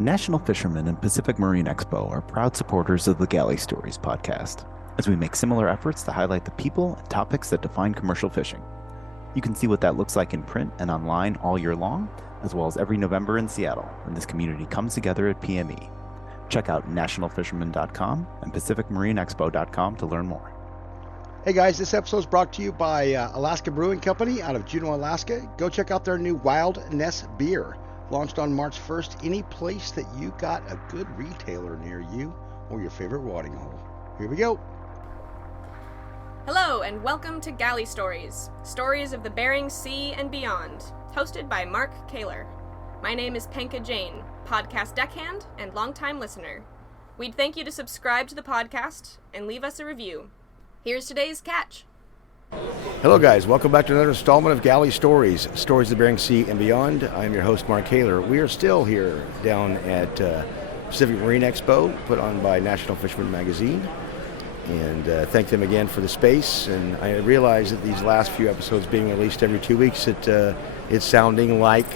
National Fishermen and Pacific Marine Expo are proud supporters of the Galley Stories podcast, as we make similar efforts to highlight the people and topics that define commercial fishing. You can see what that looks like in print and online all year long, as well as every November in Seattle, when this community comes together at PME. Check out nationalfisherman.com and pacificmarineexpo.com to learn more. Hey guys, this episode is brought to you by Alaska Brewing Company out of Juneau, Alaska. Go check out their new Wild Ness beer. Launched on March 1st, any place that you got a good retailer near you or your favorite watering hole. Here we go. Hello and welcome to Galley Stories, stories of the Bering Sea and beyond, hosted by Mark Kaler. My name is Penka Jane, podcast deckhand and longtime listener. We'd thank you to subscribe to the podcast and leave us a review. Here's today's catch. Hello guys, welcome back to another installment of Galley Stories, stories of the Bering Sea and beyond. I'm your host Mark Kaler. We are still here down at Pacific Marine Expo, put on by National Fisherman Magazine. And thank them again for the space. And I realize that these last few episodes being released every 2 weeks, it's sounding like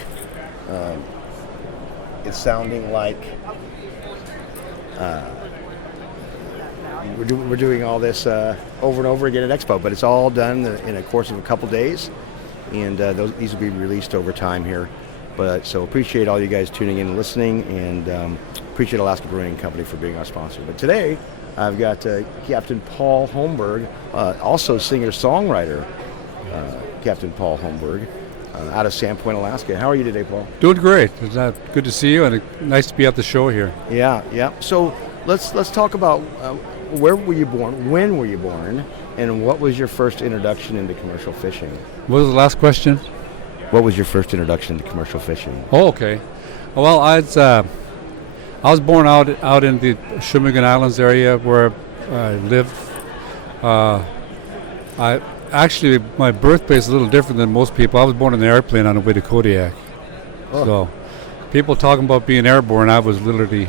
we're doing all this over and over again at Expo, but it's all done in a course of a couple days, and these will be released over time here. But so appreciate all you guys tuning in and listening, and appreciate Alaska Brewing Company for being our sponsor. But today I've got Captain Paul Holmberg, also singer-songwriter, Captain Paul Holmberg, out of Sandpoint, Alaska. How are you today, Paul? Doing great. It's good to see you, and nice to be at the show here. Yeah. So let's talk about where were you born, when were you born, and what was your first introduction into commercial fishing? What was the last question? What was your first introduction to commercial fishing? Oh, okay. Well, I was born out in the Chignik Islands area where I lived. My birthplace is a little different than most people. I was born in an airplane on the way to Kodiak. Oh. So people talking about being airborne, I was literally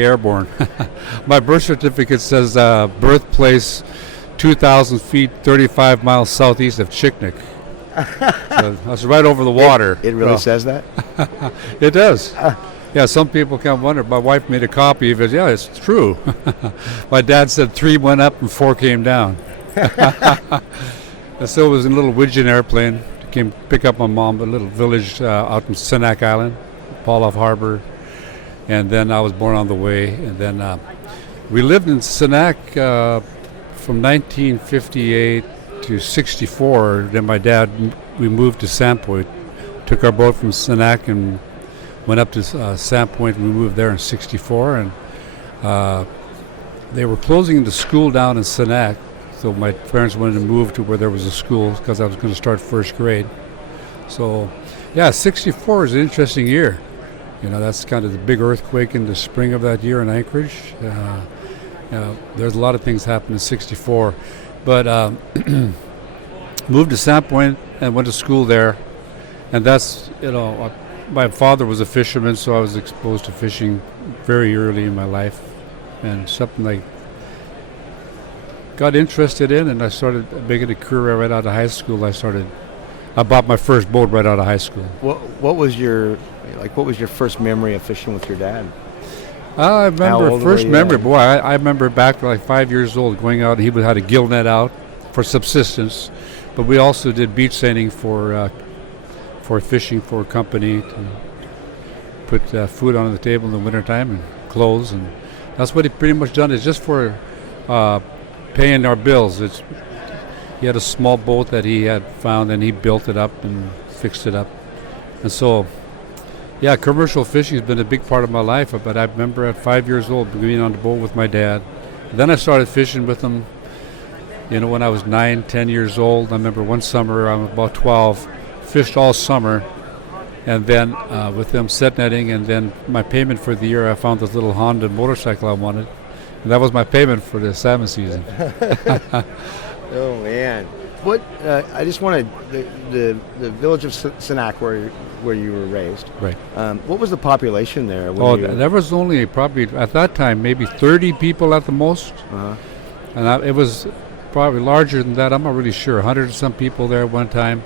airborne. My birth certificate says birthplace 2,000 feet, 35 miles southeast of Chignik. So that's right over the water. It really says that? It does. Yeah, some people kind of wonder. My wife made a copy of it. Yeah, it's true. My dad said 3 went up and 4 came down. And so it was in a little widgeon airplane. Came pick up my mom at a little village out in Chignik Island, Paul Harbor. And then I was born on the way. And then we lived in Chignik from 1958 to 64. Then my dad, we moved to Sandpoint. Took our boat from Chignik and went up to Sandpoint, and we moved there in 64. And they were closing the school down in Chignik. So my parents wanted to move to where there was a school because I was going to start first grade. So, yeah, 64 is an interesting year. You know, that's kind of the big earthquake in the spring of that year in Anchorage. There's a lot of things happened in 64. But moved to Sandpoint and went to school there. And that's, my father was a fisherman, so I was exposed to fishing very early in my life. And something I got interested in, and I started making a career right out of high school. I bought my first boat right out of high school. What was your first memory of fishing with your dad? I remember first memory. Boy, I remember back to like 5 years old going out. He had a gill net out for subsistence, but we also did beach sailing for fishing for a company to put food on the table in the wintertime and clothes, and that's what he pretty much done. It's just for paying our bills. He had a small boat that he had found, and he built it up and fixed it up. And so, yeah, commercial fishing has been a big part of my life. But I remember at 5 years old being on the boat with my dad. Then I started fishing with him, when I was 9, 10 years old. I remember one summer, I'm about 12, fished all summer. And then with them set netting, and then my payment for the year, I found this little Honda motorcycle I wanted. And that was my payment for the salmon season. Oh man! What I just wanted the village of Chignik where you were raised. Right. What was the population there? There was only probably at that time maybe 30 people at the most, and it was probably larger than that. I'm not really sure. 100 and some people there at one time.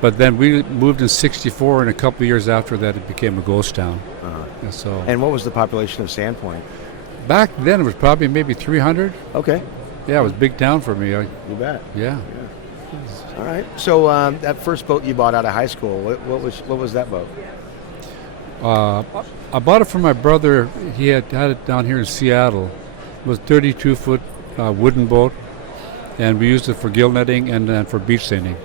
But then we moved in '64, and a couple of years after that, it became a ghost town. And so And what was the population of Sandpoint? back then it was probably maybe 300. Okay. Yeah, it was a big town for me. You bet. Yeah. All right. So that first boat you bought out of high school, what was that boat? I bought it from my brother. He had it down here in Seattle. It was a 32-foot wooden boat, and we used it for gill netting and then for beach sailing.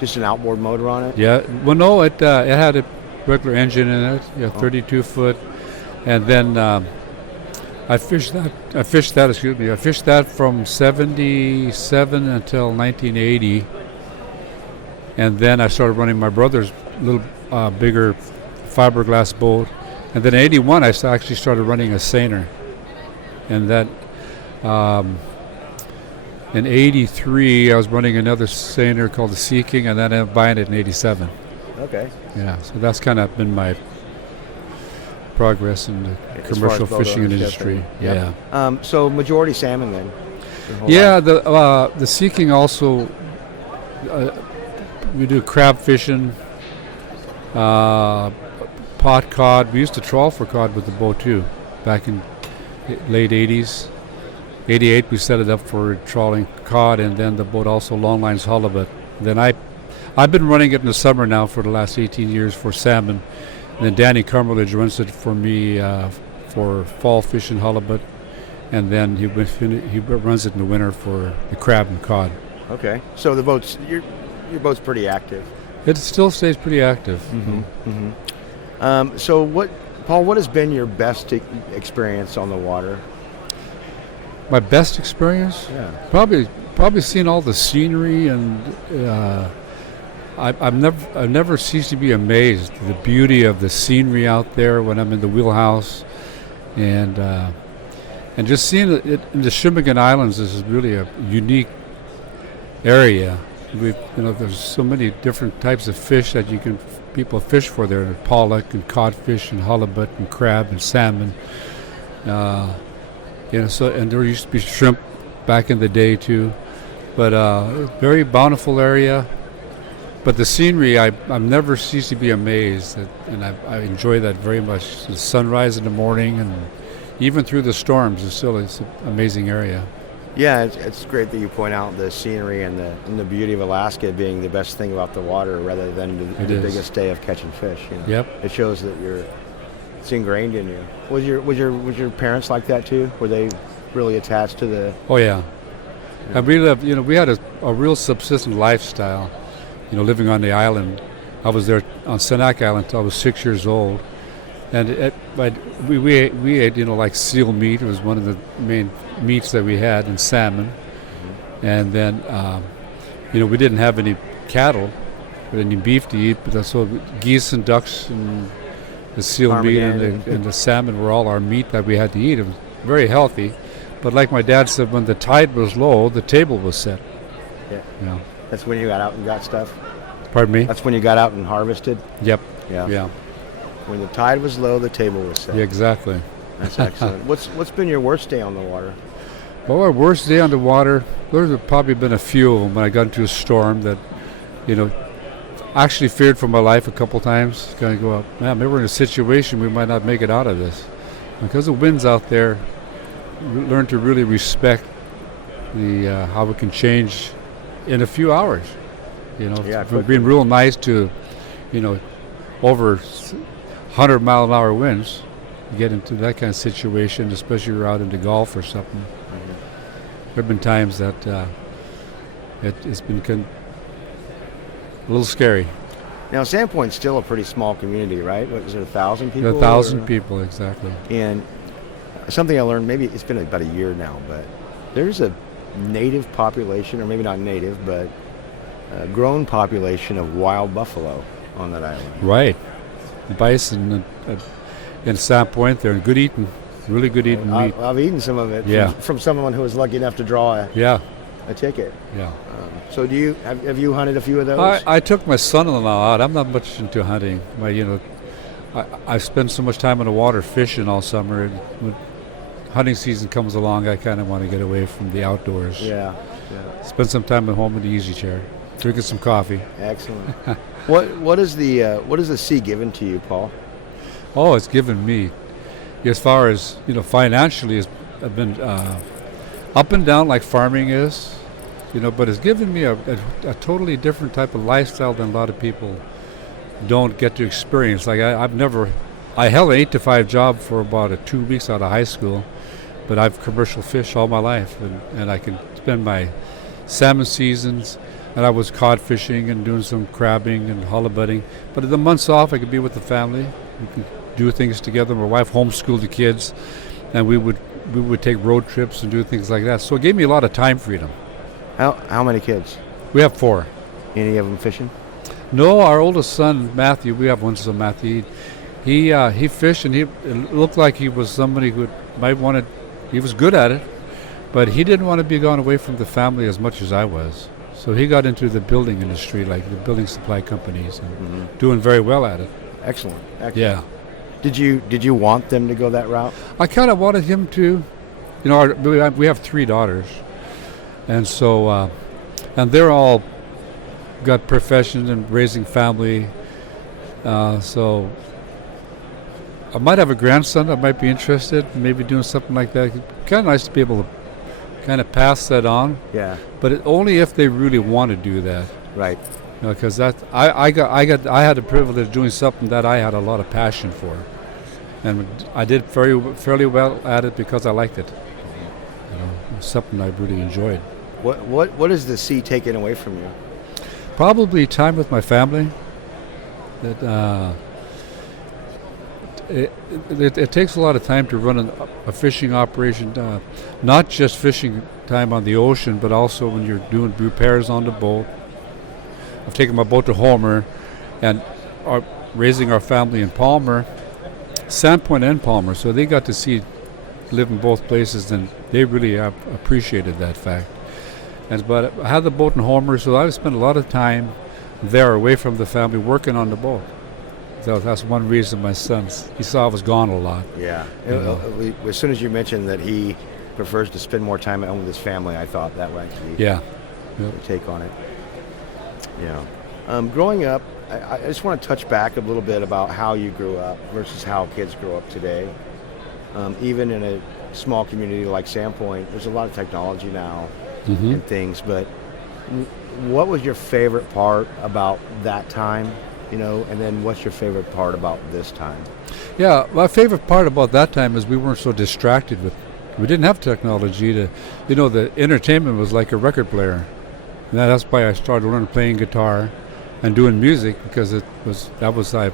Just an outboard motor on it? Yeah. Well, no, it had a regular engine in it. Yeah, 32 foot, and then I fished that. Excuse me. I fished that from 77 until 1980, and then I started running my brother's little bigger fiberglass boat, and then in 81 I actually started running a seiner, and then in 83 I was running another seiner called the Sea King, and then I ended up buying it in 87. Okay. Yeah, so that's kind of been my progress in the commercial fishing industry. Yep. Yeah. So majority salmon then? Yeah, the Sea King also, we do crab fishing, pot cod. We used to trawl for cod with the boat too, back in late 80s. 88 we set it up for trawling cod, and then the boat also long lines halibut. Then I've been running it in the summer now for the last 18 years for salmon. And then Danny Cumberledge runs it for me for fall fishing halibut, and then he runs it in the winter for the crab and cod. Okay. So the boat's your boat's pretty active. It still stays pretty active. So Paul, what has been your best experience on the water? My best experience? Yeah. Probably seeing all the scenery, and I've never ceased to be amazed at the beauty of the scenery out there when I'm in the wheelhouse, and just seeing it in the Chignik Islands. This is really a unique area. There's so many different types of fish that people fish for there: pollock and codfish and halibut and crab and salmon. So and there used to be shrimp back in the day too, but very bountiful area. But the scenery, I've never ceased to be amazed at, and I enjoy that very much. The sunrise in the morning, and even through the storms, it's an amazing area. Yeah, it's great that you point out the scenery and the beauty of Alaska being the best thing about the water, rather than the biggest day of catching fish. Yep. It shows that it's ingrained in you. Was your parents like that too? Were they really attached to the? Oh yeah. And we had a real subsistent lifestyle. Living on the island. I was there on Chignik Island until I was 6 years old, and we ate like seal meat. It was one of the main meats that we had, and salmon. And then we didn't have any cattle, or any beef to eat, but so geese and ducks and the seal meat and the salmon were all our meat that we had to eat. It was very healthy, but like my dad said, when the tide was low, the table was set. Yeah. That's when you got out and got stuff? Pardon me? That's when you got out and harvested? Yep. Yeah. When the tide was low, the table was set. Yeah, exactly. That's excellent. What's been your worst day on the water? Well, our worst day on the water, there's probably been a few of them when I got into a storm that, I actually feared for my life a couple times. Going to go up, man, maybe we're in a situation we might not make it out of this. Because the wind's out there, learn to really respect how it can change in a few hours, from being real nice to, over 100-mile-an-hour winds. You get into that kind of situation, especially if you're out in the Gulf or something. There have been times that it's been a little scary. Now, Sandpoint's still a pretty small community, right? What is it, 1,000 people? 1,000 people, exactly. And something I learned, maybe it's been about a year now, but there's a native population, or maybe not native, but a grown population of wild buffalo on that island. Right. Bison in Sandpoint, they're good eating, really good eating meat. I've eaten some of it from someone who was lucky enough to draw a ticket. Yeah. So have you hunted a few of those? I took my son-in-law out. I'm not much into hunting. I spend so much time on the water fishing all summer, and when hunting season comes along, I kind of want to get away from the outdoors. Yeah. Spend some time at home in the easy chair, drinking some coffee. Excellent. What is the sea given to you, Paul? Oh, it's given me, as far as, financially, I've been up and down like farming is, but it's given me a totally different type of lifestyle than a lot of people don't get to experience. Like I held an 8-to-5 job for about 2 weeks out of high school, but I've commercial fished all my life, and I can spend my salmon seasons, and I was cod fishing and doing some crabbing and halibutting. But at the months off, I could be with the family. We could do things together. My wife homeschooled the kids, and we would take road trips and do things like that. So it gave me a lot of time freedom. How many kids? We have 4. Any of them fishing? No, our oldest son, Matthew, we have one son, Matthew. He fished, and it looked like he was somebody who he was good at it, but he didn't want to be gone away from the family as much as I was. So he got into the building industry, like the building supply companies, and doing very well at it. Excellent. Yeah. Did you want them to go that route? I kind of wanted him to. We have 3 daughters, and so and they're all got professions and raising family. So I might have a grandson that might be interested, maybe doing something like that. Kind of nice to be able to kind of pass that on. Yeah. But only if they really want to do that. Right. Because I had the privilege of doing something that I had a lot of passion for, and I did fairly well at it because I liked it. It was something I really enjoyed. What is the sea taking away from you? Probably time with my family. That it takes a lot of time to run a fishing operation, not just fishing time on the ocean, but also when you're doing repairs on the boat. I've taken my boat to Homer and are raising our family in Palmer, Sandpoint and Palmer, so they got to live in both places, and they really have appreciated that fact. But I had the boat in Homer, so I spent a lot of time there away from the family working on the boat. So that's one reason my son, he saw I was gone a lot. Yeah. As soon as you mentioned that he prefers to spend more time at home with his family, I thought that might be your take on it. Yeah. Growing up, I just want to touch back a little bit about how you grew up versus how kids grow up today. Even in a small community like Sandpoint, there's a lot of technology now and things, but what was your favorite part about that time? And then what's your favorite part about this time? Yeah, my favorite part about that time is we weren't so distracted we didn't have technology the entertainment was like a record player. And that's why I started learning playing guitar and doing music, because that was my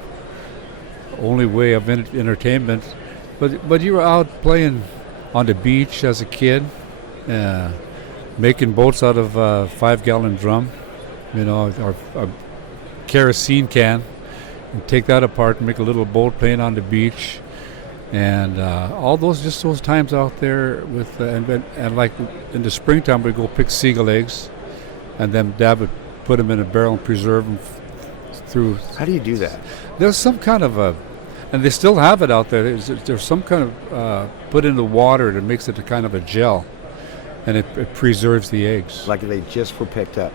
only way of entertainment. But you were out playing on the beach as a kid, making boats out of a 5-gallon drum, or a kerosene can, and take that apart and make a little boat playing on the beach, and all those times out there with and like in the springtime we'd go pick seagull eggs, and then Dad would put them in a barrel and preserve them through. How do you do that? There's some kind of and they still have it out there. There's some kind of put in the water that makes it a kind of a gel, and it preserves the eggs. Like they just were picked up.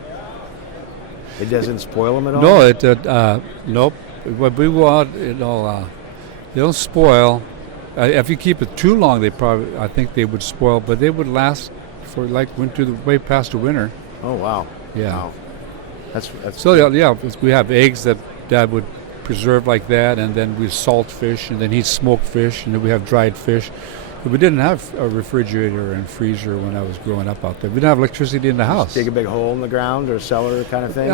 It doesn't spoil them at all? No, nope. When we go out, they don't spoil. If you keep it too long, I think they would spoil, but they would last for way past the winter. Oh, wow. Yeah. Wow. That's so we have eggs that Dad would preserve like that, and then we salt fish, and then he'd smoke fish, and then we have dried fish. But we didn't have a refrigerator and freezer when I was growing up out there. We didn't have electricity in the house. Dig a big hole in the ground or cellar kind of thing?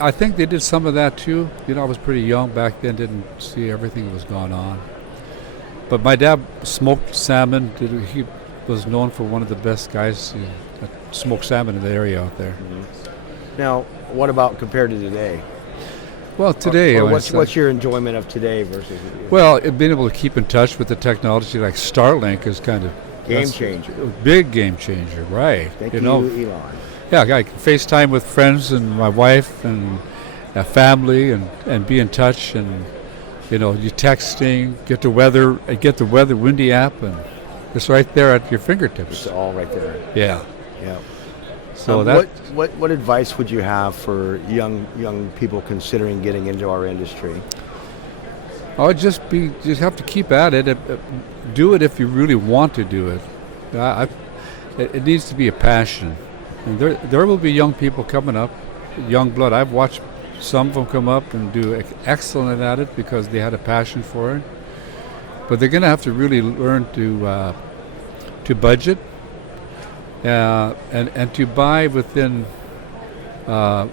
I think they did some of that too. I was pretty young back then, didn't see everything that was going on. But my dad smoked salmon. He was known for one of the best guys that smoked salmon in the area out there. Mm-hmm. Now, what about compared to today? Well, today... what's your enjoyment of today versus... Well, being able to keep in touch with the technology like Starlink is kind of... Game changer. Big game changer, right. Thank you, Elon. Yeah, I can FaceTime with friends and my wife and family and be in touch, and, you texting, get the weather windy app, and it's right there at your fingertips. It's all right there. Yeah. Yeah. So what advice would you have for young people considering getting into our industry? Oh, just have to keep at it. Do it if you really want to do it. It needs to be a passion. And there will be young people coming up, young blood. I've watched some of them come up and do excellent at it because they had a passion for it. But they're going to have to really learn to budget and to buy within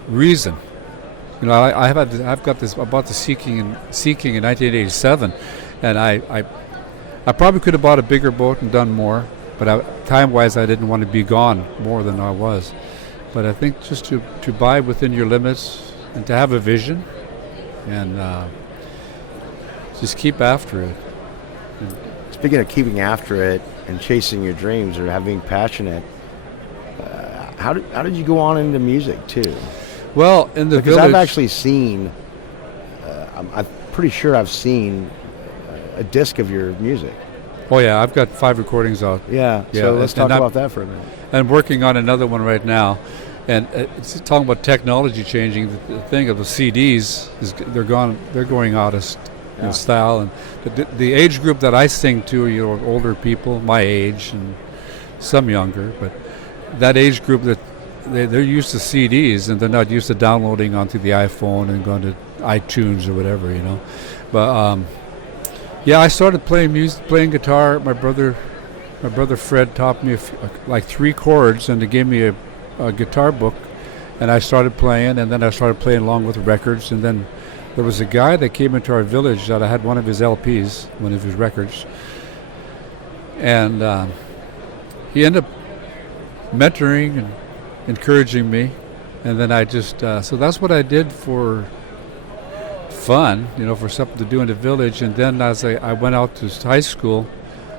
reason. You know, I bought the Chignik in 1987, and I probably could have bought a bigger boat and done more, but time-wise I didn't want to be gone more than I was. But I think just to buy within your limits and to have a vision and just keep after it. Speaking of keeping after it and chasing your dreams or being passionate, how did you go on into music too? Well, in the because village, I've actually seen, I'm pretty sure I've seen a disc of your music. Oh yeah, I've got 5 recordings out. Yeah, so let's talk about that for a minute. I'm working on another one right now, and it's talking about technology changing. The thing of the CDs is they're going out of style, and the age group that I sing to are older people, my age and some younger, but that age group that they're used to CDs and they're not used to downloading onto the iPhone and going to iTunes or whatever, you know. But yeah, I started playing guitar. My brother Fred taught me like 3 chords, and they gave me a guitar book, and I started playing, and then I started playing along with the records, and then there was a guy that came into our village that I had one of his LPs, one of his records, and he ended up mentoring and encouraging me, and then I just so that's what I did for fun, you know, for something to do in the village. And then as I went out to high school,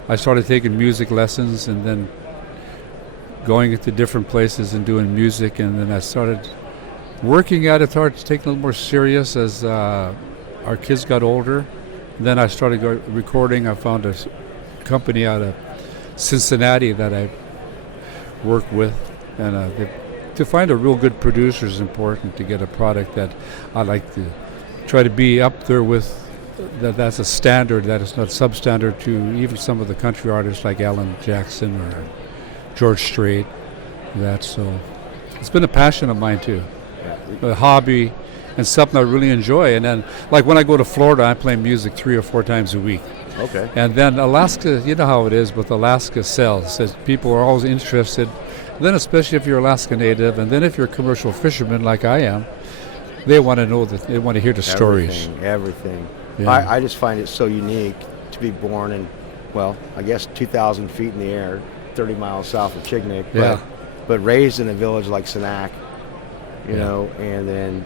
I started taking music lessons and then going into different places and doing music, and then I started working at it, started taking a little more serious as our kids got older. And then I started recording. I found a company out of Cincinnati that I work with, and to find a real good producer is important to get a product that I like to try to be up there with. That's a standard that is not substandard to even some of the country artists like Alan Jackson or George Strait. So it's been a passion of mine too, a hobby and something I really enjoy. And then like when I go to Florida, I play music 3 or 4 times a week. Okay. And then Alaska, you know how it is, but Alaska sells. People are always interested. Then especially if you're Alaska native, and then if you're a commercial fisherman like I am, they want to know that they want to hear the stories. Everything. Yeah. I just find it so unique to be born in, well, I guess 2,000 feet in the air, 30 miles south of Chignik, but raised in a village like Chignik, you know, and then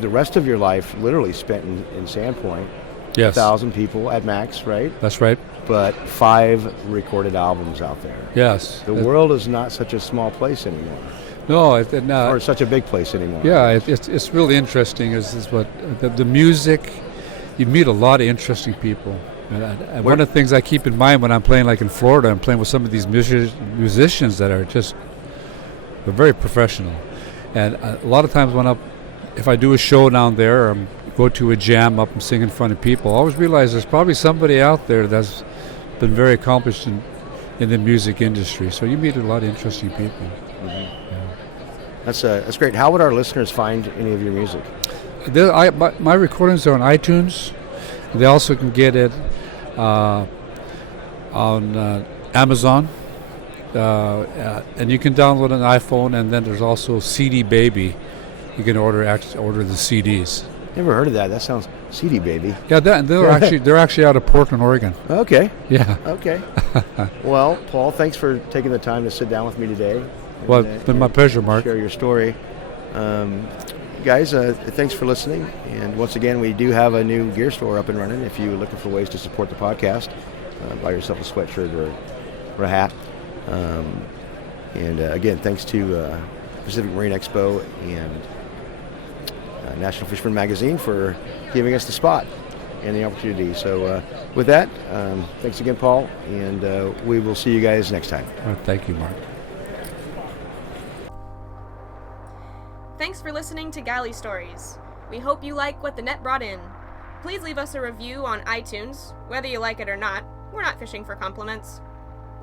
the rest of your life literally spent in Sandpoint. Yes. 1,000 people at max, right? That's right. But 5 recorded albums out there. Yes. The world is not such a small place anymore. No, or such a big place anymore. Yeah, it's really interesting. Is what the music. You meet a lot of interesting people. And one of the things I keep in mind when I'm playing, like in Florida, I'm playing with some of these musicians that are they're very professional. And a lot of times if I do a show down there or go to a jam up and sing in front of people, I always realize there's probably somebody out there that's been very accomplished in the music industry. So you meet a lot of interesting people. Mm-hmm. Yeah. That's great. How would our listeners find any of your music? My recordings are on iTunes. They also can get it on Amazon, and you can download an iPhone. And then there's also CD Baby. You can order the CDs. Never heard of that. That sounds CD Baby. Yeah, they're actually out of Portland, Oregon. Okay. Yeah. Okay. Well, Paul, thanks for taking the time to sit down with me today. Well, it's been my pleasure, Mark. Share your story. Guys, thanks for listening. And once again, we do have a new gear store up and running. If you're looking for ways to support the podcast, buy yourself a sweatshirt or a hat. And again, thanks to Pacific Marine Expo and National Fisherman Magazine for giving us the spot and the opportunity. So with that, thanks again, Paul, and we will see you guys next time. Thank you, Mark. Thanks for listening to Galley Stories. We hope you like what the net brought in. Please leave us a review on iTunes. Whether you like it or not, we're not fishing for compliments.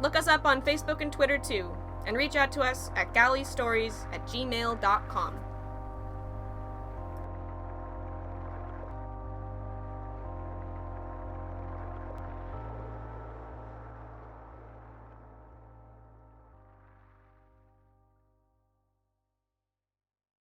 Look us up on Facebook and Twitter too, and reach out to us at galleystories@gmail.com.